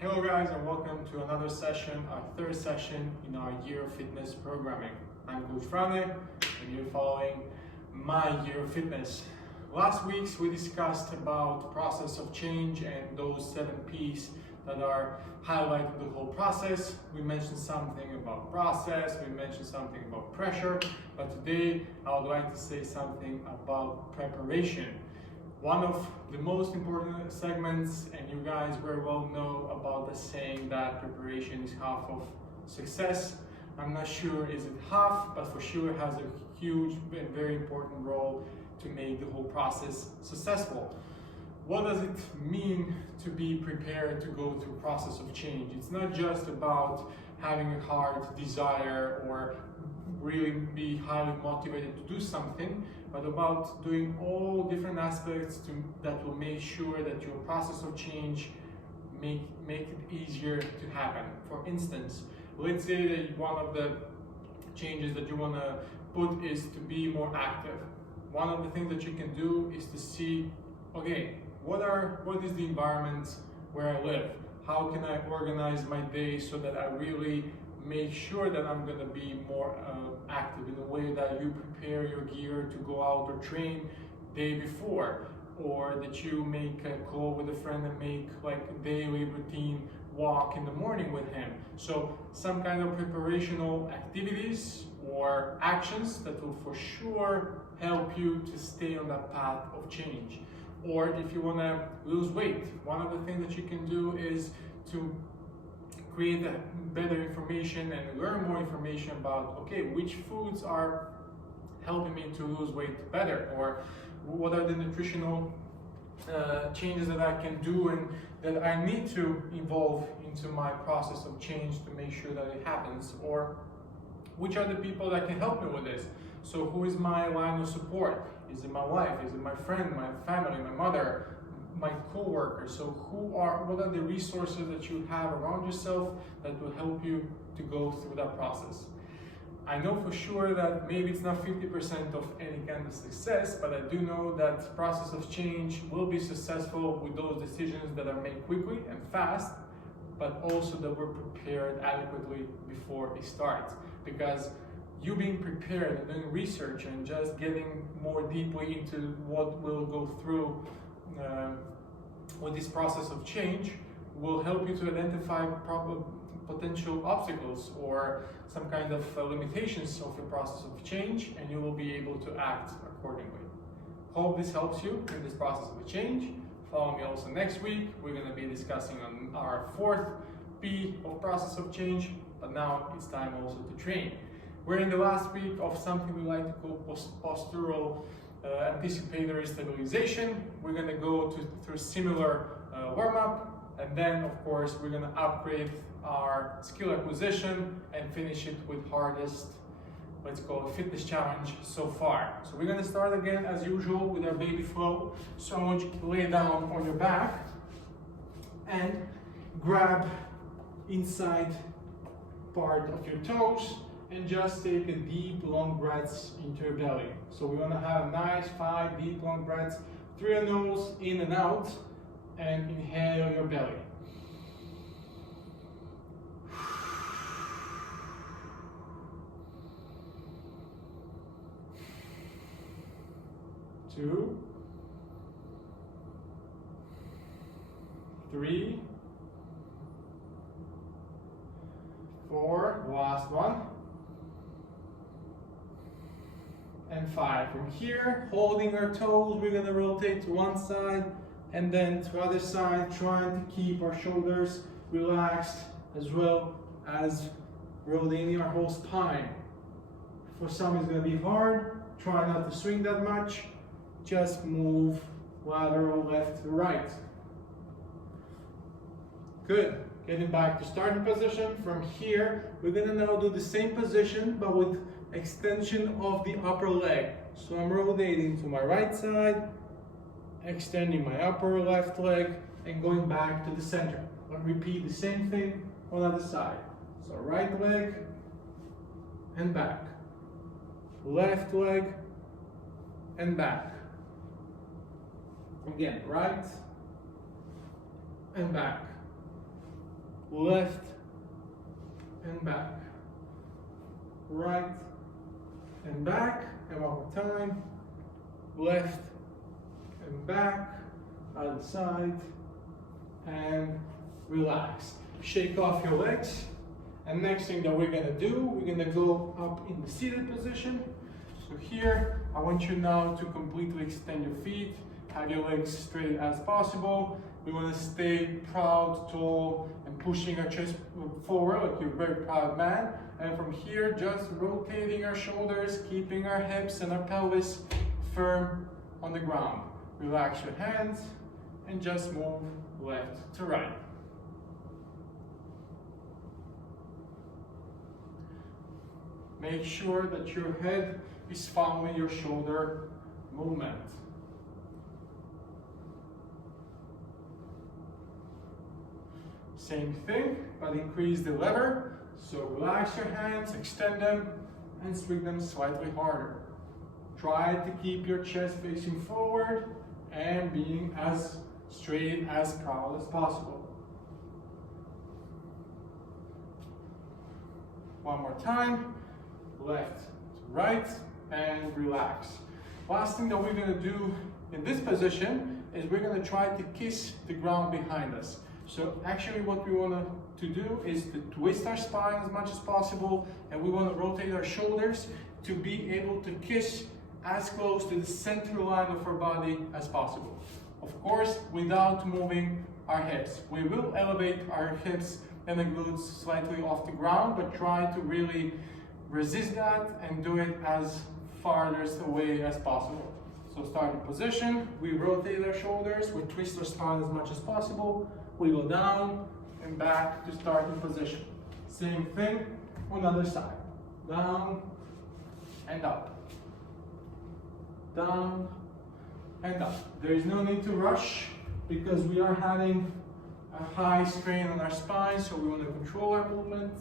Hello guys, and welcome to another session, our third session in our Year of Fitness programming. I'm Coach Frane, and you're following my Year of Fitness. Last week we discussed about the process of change and those 7 P's that are highlighting the whole process. We mentioned something about process, we mentioned something about pressure, but today I would like to say something about preparation. One of the most important segments, and you guys very well know about the saying that preparation is half of success. I'm not sure is it half, but for sure it has a huge and very important role to make the whole process successful. What does it mean to be prepared to go through a process of change? It's not just about having a hard desire or really be highly motivated to do something, but about doing all different aspects that will make sure that your process of change make it easier to happen. For instance, let's say that one of the changes that you want to put is to be more active. One of the things that you can do is to see, okay, what is the environment where I live? How can I organize my day so that I really make sure that I'm going to be more active in a way that you prepare your gear to go out or train day before, or that you make a call with a friend and make like a daily routine walk in the morning with him. So some kind of preparational activities or actions that will for sure help you to stay on that path of change. Or if you want to lose weight, one of the things that you can do is to create better information and learn more information about, okay, which foods are helping me to lose weight better, or what are the nutritional changes that I can do and that I need to involve into my process of change to make sure that it happens, or which are the people that can help me with this. So who is my line of support? Is it my wife? Is it my friend, my family, my mother, my co-workers? So what are the resources that you have around yourself that will help you to go through that process? I know for sure that maybe it's not 50% of any kind of success, but I do know that process of change will be successful with those decisions that are made quickly and fast, but also that we're prepared adequately before it starts. Because you being prepared and doing research and just getting more deeply into what will go through with this process of change will help you to identify potential obstacles or some kind of limitations of the process of change, and you will be able to act accordingly. Hope this helps you in this process of change. Follow me also next week. We're going to be discussing on our 4th P of process of change, but now it's time also to train. We're in the last week of something we like to call postural anticipatory stabilization. We're going to go through similar warm-up, and then of course we're going to upgrade our skill acquisition and finish it with hardest, let's call it fitness challenge so far. So we're going to start again as usual with our baby flow. So I want you to lay down on your back and grab inside part of your toes and just take a deep long breaths into your belly. So we want to have a nice 5 deep long breaths through your nose, in and out, and inhale your belly. 2, 3, 4, last one, and 5. From here, holding our toes, we're going to rotate to one side and then to the other side, trying to keep our shoulders relaxed as well as rotating our whole spine. For some it's going to be hard. Try not to swing that much. Just move lateral left to right. Good. Getting back to starting position. From here, we're going to now do the same position but with extension of the upper leg. So I'm rotating to my right side, extending my upper left leg, and going back to the center. I'll repeat the same thing on the other side. So right leg and back. Left leg and back. Again, right and back. left and back, right and back, and one more time, left and back, other side, and relax. Shake off your legs, and next thing that we're gonna do, we're gonna go up in the seated position. So here, I want you now to completely extend your feet, have your legs straight as possible. We want to stay proud, tall, and pushing our chest forward like you're a very proud man. And from here, just rotating our shoulders, keeping our hips and our pelvis firm on the ground. Relax your hands and just move left to right. Make sure that your head is following your shoulder movement. Same thing, but increase the lever. So relax your hands, extend them, and swing them slightly harder. Try to keep your chest facing forward and being as straight as proud as possible. One more time, left to right, and relax. Last thing that we're gonna do in this position is we're gonna try to kiss the ground behind us. So actually what we want to do is to twist our spine as much as possible, and we want to rotate our shoulders to be able to kiss as close to the center line of our body as possible. Of course, without moving our hips. We will elevate our hips and the glutes slightly off the ground, but try to really resist that and do it as farthest away as possible. So starting position, we rotate our shoulders, we twist our spine as much as possible. We go down and back to starting position. Same thing on the other side. Down and up. Down and up. There is no need to rush because we are having a high strain on our spine, so we want to control our movement.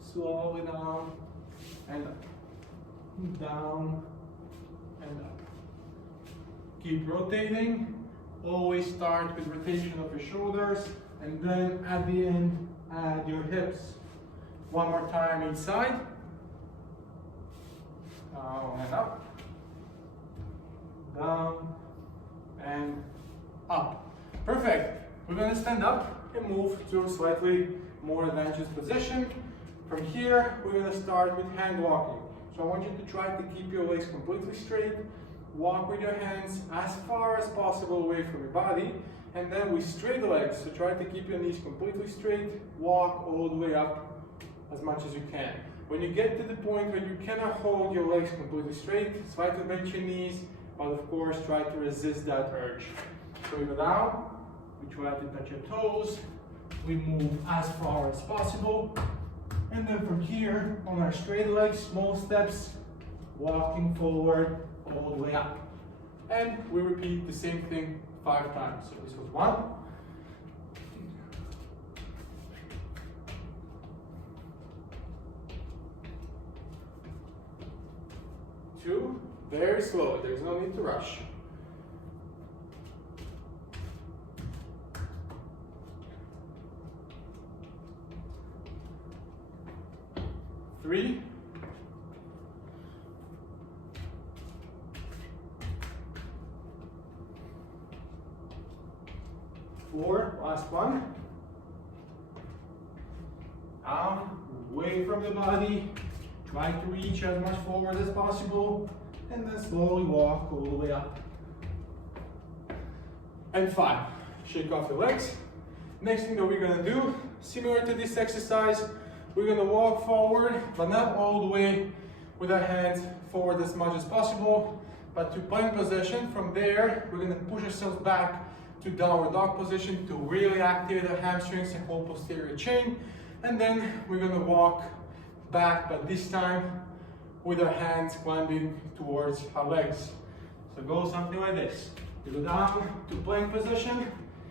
Slowly down and up. Down and up. Keep rotating. Always start with rotation of your shoulders, and then at the end, add your hips. One more time each side. Down and up. Down and up. Perfect. We're going to stand up and move to a slightly more advanced position. From here, we're going to start with hand walking. So I want you to try to keep your legs completely straight. Walk with your hands as far as possible away from your body, and then we straight the legs. So try to keep your knees completely straight. Walk all the way up as much as you can. When you get to the point where you cannot hold your legs completely straight, slightly bend your knees, but of course try to resist that urge. So we go down, we try to touch your toes, we move as far as possible, and then from here, on our straight legs, small steps, walking forward, all the way up. And we repeat the same thing 5 times. So this was 1, 2, very slow, there's no need to rush. 3, 4, last one. Down, away from the body. Try to reach as much forward as possible, and then slowly walk all the way up. And 5, shake off your legs. Next thing that we're gonna do, similar to this exercise, we're gonna walk forward, but not all the way with our hands forward as much as possible, but to plank position. From there, we're gonna push ourselves back to downward dog position to really activate our hamstrings and whole posterior chain. And then we're gonna walk back, but this time with our hands climbing towards our legs. So go something like this. We go down to plank position.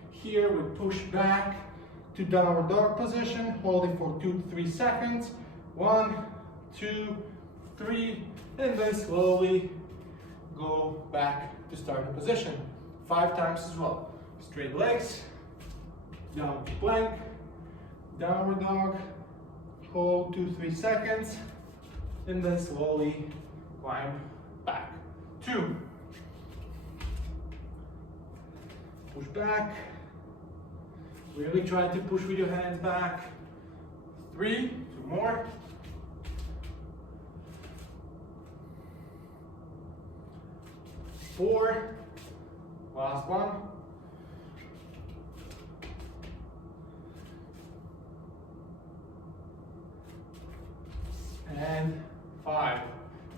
Here we push back to downward dog position, hold it for 2 to 3 seconds. 1, 2, 3, and then slowly go back to starting position. 5 times as well. Straight legs, down to plank, Downward dog, hold 2-3 seconds, and then slowly climb back. 2. Push back. Really try to push with your hands back. 3, 2 more. 4, last one. And 5.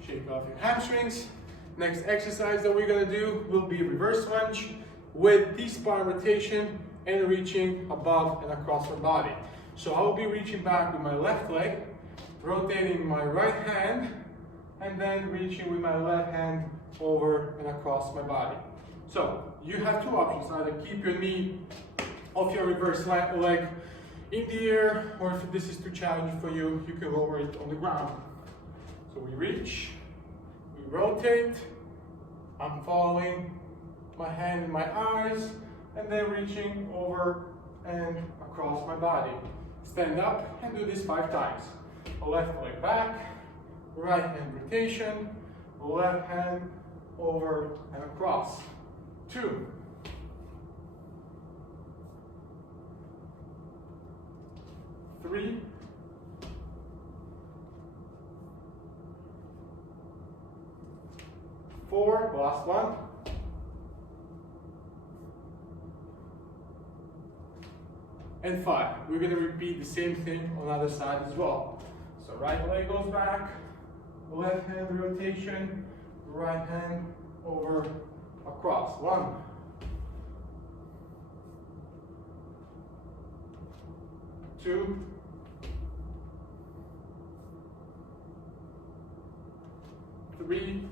Shake off your hamstrings. Next exercise that we're gonna do will be reverse lunge with T-spine rotation and reaching above and across our body. So I will be reaching back with my left leg, rotating my right hand, and then reaching with my left hand over and across my body. So you have 2 options: either keep your knee off your reverse leg in the air, or if this is too challenging for you, you can lower it on the ground. So we reach, we rotate, I'm following my hand in my eyes, and then reaching over and across my body. Stand up and do this 5 times. Left leg back, right hand rotation, left hand over and across. 2. 3. 4, last one. And 5. We're going to repeat the same thing on the other side as well. So right leg goes back, left hand rotation, right hand over, across. 1. 2. 3.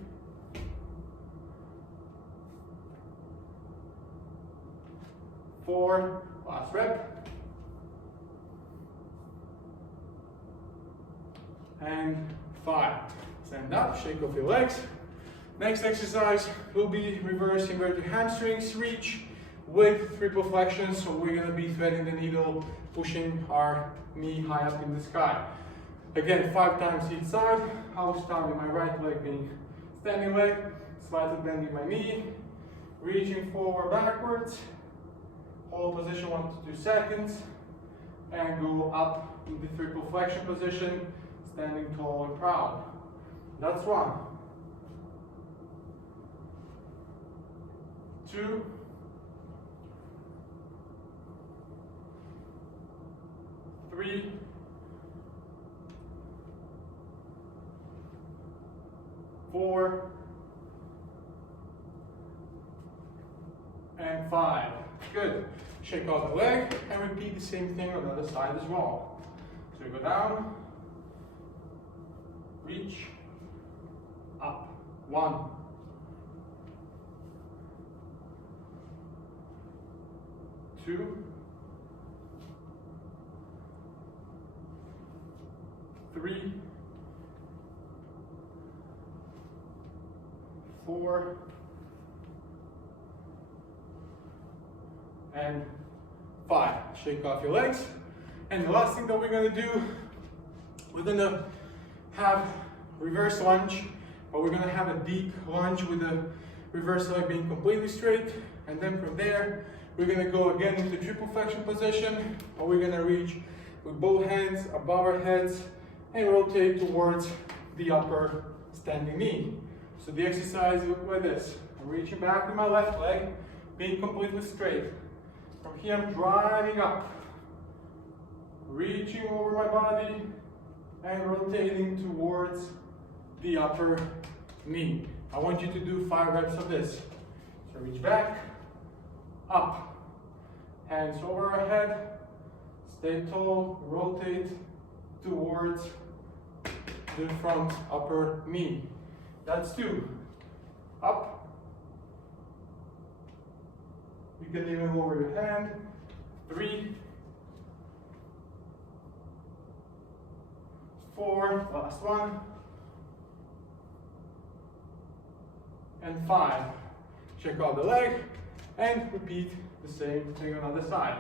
4. Last rep. And 5. Stand up, shake off your legs. Next exercise will be reverse inverted hamstrings reach with triple flexion. So we're going to be threading the needle, pushing our knee high up in the sky. Again, 5 times each side. I'll start with my right leg being standing leg, slightly bending my knee, reaching forward backwards, hold position 1 to 2 seconds, and go up in the triple flexion position, standing tall and proud. That's 1. 2. 3. 4. And 5. Good. Shake off the leg and repeat the same thing on the other side as well. So you go down, reach, up. 1. 2. 3. 4. And 5. Shake off your legs. And the last thing that we're going to do, we're going to have reverse lunge, but we're going to have a deep lunge with the reverse leg being completely straight. And then from there, we're going to go again into triple flexion position, but we're going to reach with both hands above our heads and rotate towards the upper standing knee. So the exercise looks like this. I'm reaching back with my left leg, being completely straight. From here, I'm driving up, reaching over my body and rotating towards the upper knee. I want you to do 5 reps of this. So reach back, up, hands over our head, stay tall, rotate towards the front upper knee. That's 2. Up. You can even lower your hand. 3. 4. Last one. And 5. Check out the leg and repeat the same thing on the other side.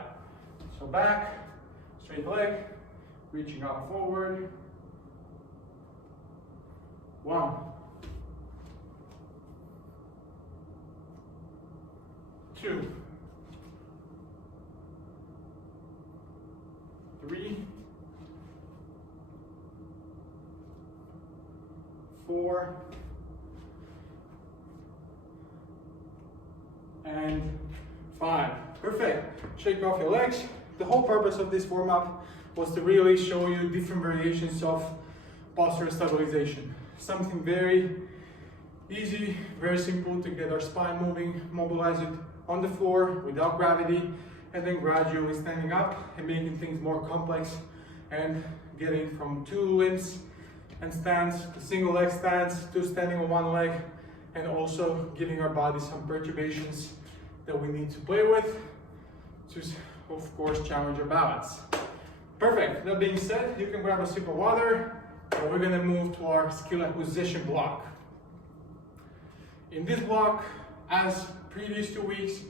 So back, straight leg, reaching up forward. 1, 2, 3, 4, and 5. Perfect. Shake off your legs. The whole purpose of this warm-up was to really show you different variations of posture stabilization. Something very easy, very simple to get our spine moving, mobilize it on the floor without gravity, and then gradually standing up and making things more complex and getting from 2 limbs and stands to single leg stands to standing on 1 leg, and also giving our body some perturbations that we need to play with to, of course, challenge our balance. Perfect. That being said, you can grab a sip of water. And we're going to move to our skill acquisition block. In this block, as previous 2 weeks,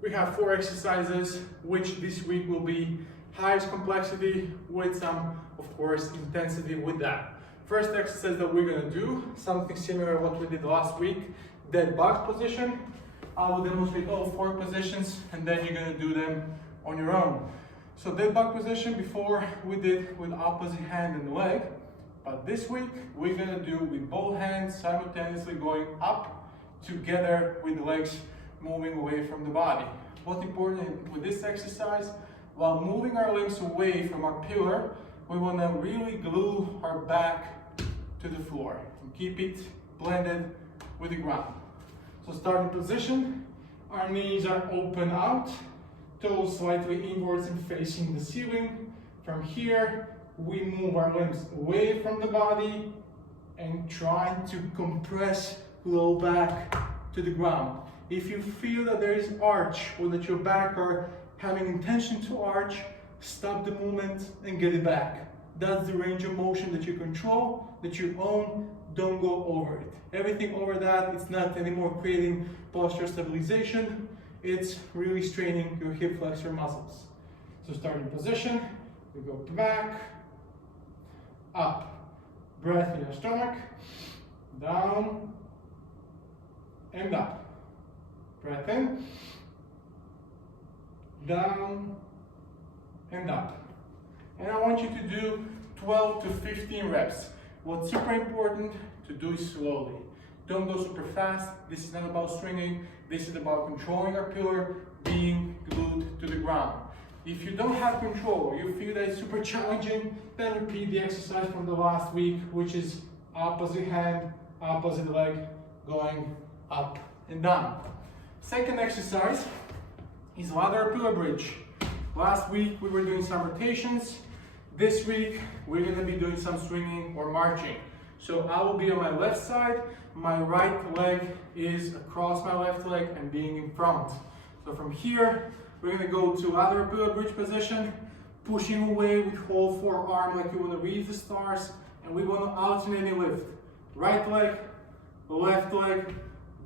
we have 4 exercises, which this week will be highest complexity with some, of course, intensity with that. First exercise that we're going to do, something similar to what we did last week, dead box position. I will demonstrate all 4 positions, and then you're going to do them on your own. So dead box position, before we did with opposite hand and leg. But this week, we're gonna do with both hands simultaneously going up together with the legs moving away from the body. What's important with this exercise, while moving our limbs away from our pillar, we wanna really glue our back to the floor and keep it blended with the ground. So starting position, our knees are open out, toes slightly inwards and facing the ceiling. From here, we move our limbs away from the body and try to compress low back to the ground. If you feel that there is arch or that your back are having intention to arch, stop the movement and get it back. That's the range of motion that you control, that you own. Don't go over it. Everything over that, it's not anymore creating posture stabilization. It's really straining your hip flexor muscles. So starting position, we go back, up, breath in your stomach, down, and up. Breath in, down, and up. And I want you to do 12 to 15 reps. What's super important to do is slowly. Don't go super fast. This is not about stringing. This is about controlling our pillar, being glued to the ground. If you don't have control, or you feel that it's super challenging, then repeat the exercise from the last week, which is opposite hand, opposite leg, going up and down. Second exercise is lateral pillar bridge. Last week we were doing some rotations. This week we're going to be doing some swinging or marching. So I will be on my left side, my right leg is across my left leg and being in front. So from here, we're going to go to lateral pillar bridge position, pushing away with whole forearm like you want to reach the stars, and we want to alternate lift. Right leg, left leg,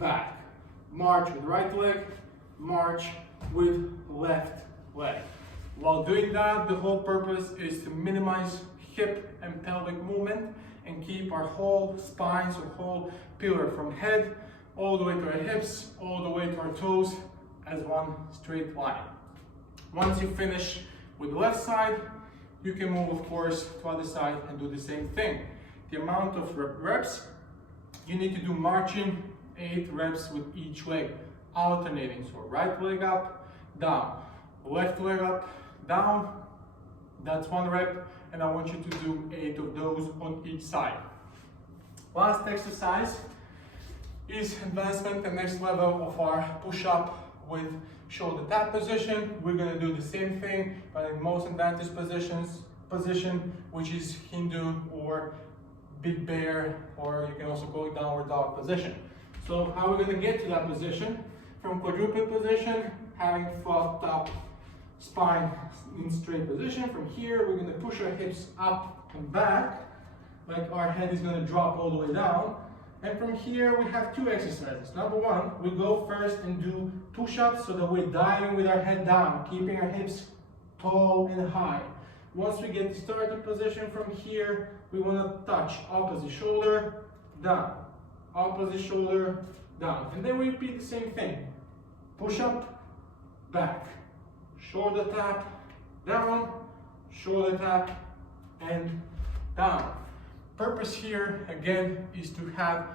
back. March with right leg, march with left leg. While doing that, the whole purpose is to minimize hip and pelvic movement and keep our whole spine, so whole pillar from head all the way to our hips, all the way to our toes as one straight line. Once you finish with the left side, you can move, of course, to other side and do the same thing. The amount of reps, you need to do marching 8 reps with each leg, alternating. So right leg up, down, left leg up, down. That's 1 rep, and I want you to do 8 of those on each side. Last exercise is advancement and next level of our push-up with shoulder tap position. We're going to do the same thing, but in most advanced position, which is Hindu or big bear, or you can also call it downward dog position. So how we're going to get to that position? From quadruped position, having flat top spine in straight position. From here, we're going to push our hips up and back, like our head is going to drop all the way down. And from here, we have 2 exercises. Number 1, we go first and do push-ups so that we're diving with our head down, keeping our hips tall and high. Once we get the starting position from here, we want to touch opposite shoulder, down, opposite shoulder, down. And then we repeat the same thing. Push up, back, shoulder tap, down, shoulder tap, and down. Purpose here, again, is to have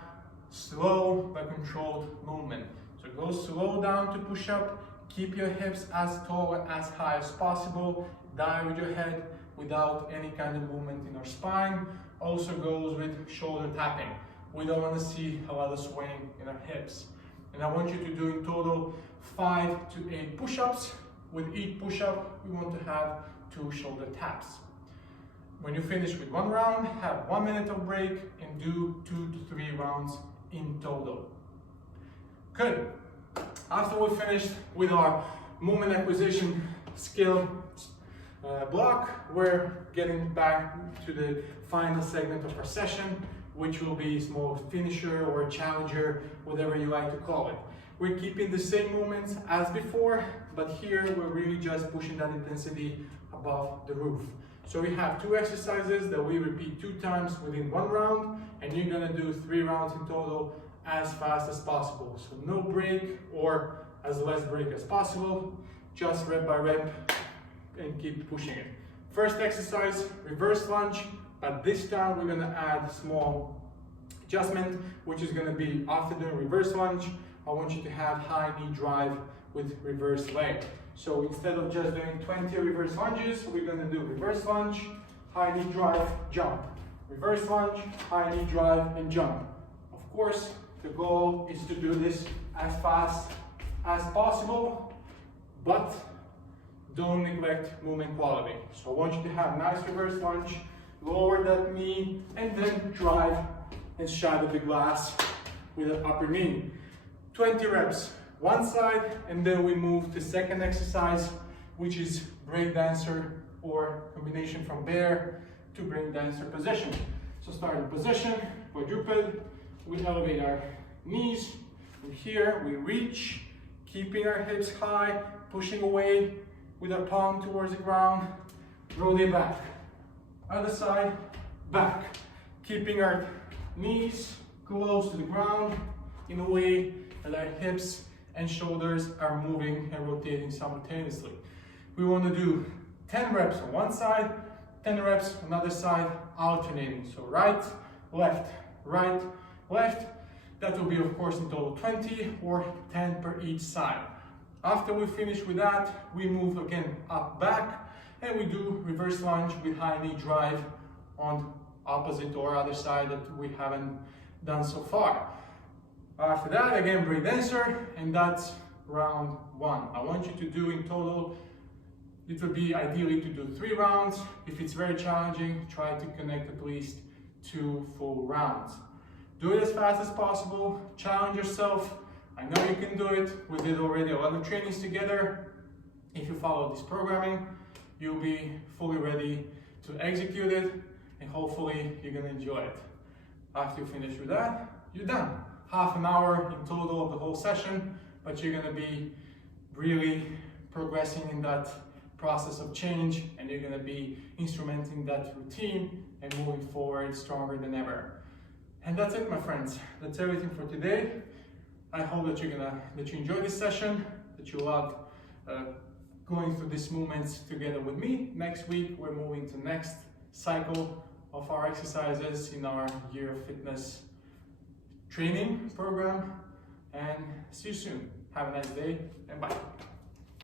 slow but controlled movement. So go slow down to push up, keep your hips as tall and as high as possible, dive with your head without any kind of movement in our spine. Also goes with shoulder tapping. We don't want to see a lot of swing in our hips. And I want you to do in total 5 to 8 push-ups. With each push-up, we want to have 2 shoulder taps. When you finish with 1 round, have 1 minute of break and do 2 to 3 rounds in total. Good. After we're finished with our movement acquisition skill block, we're getting back to the final segment of our session, which will be small finisher or challenger, whatever you like to call it. We're keeping the same movements as before, but here we're really just pushing that intensity above the roof. So we have 2 exercises that we repeat 2 times within 1 round, and you're gonna do 3 rounds in total as fast as possible. So no break or as less break as possible, just rep by rep and keep pushing it. First exercise, reverse lunge, but this time we're gonna add a small adjustment, which is gonna be after doing reverse lunge, I want you to have high knee drive with reverse leg. So instead of just doing 20 reverse lunges, we're gonna do reverse lunge, high knee drive, jump. Reverse lunge, high knee drive, and jump. Of course, the goal is to do this as fast as possible, but don't neglect movement quality. So I want you to have nice reverse lunge, lower that knee, and then drive and shadow the glass with the upper knee. 20 reps, one side, and then we move to second exercise, which is break dancer or combination from bear to break dancer position. So starting position, quadruped, we elevate our knees. From here, we reach, keeping our hips high, pushing away with our palm towards the ground, rotate back. Other side, back. Keeping our knees close to the ground in a way that our hips and shoulders are moving and rotating simultaneously. We want to do 10 reps on one side, 10 reps on the other side, alternating. So right, left, left. That will be, of course, in total 20 or 10 per each side. After we finish with that, we move again up, back, and we do reverse lunge with high knee drive on opposite or other side that we haven't done so far. After that, again, break dancer, and that's round 1. I want you to do in total, it would be ideally to do 3 rounds. If it's very challenging, try to connect at least 2 full rounds. Do it as fast as possible, challenge yourself. I know you can do it. We did already a lot of trainings together. If you follow this programming, you'll be fully ready to execute it, and hopefully you're gonna enjoy it. After you finish with that, you're done. Half an hour in total of the whole session, but you're gonna be really progressing in that process of change, and you're gonna be instrumenting that routine and moving forward stronger than ever. And that's it, my friends. That's everything for today. I hope that you enjoy this session, that you loved going through these movements together with me. Next week, we're moving to the next cycle of our exercises in our Year of Fitness training program. And see you soon. Have a nice day, and bye.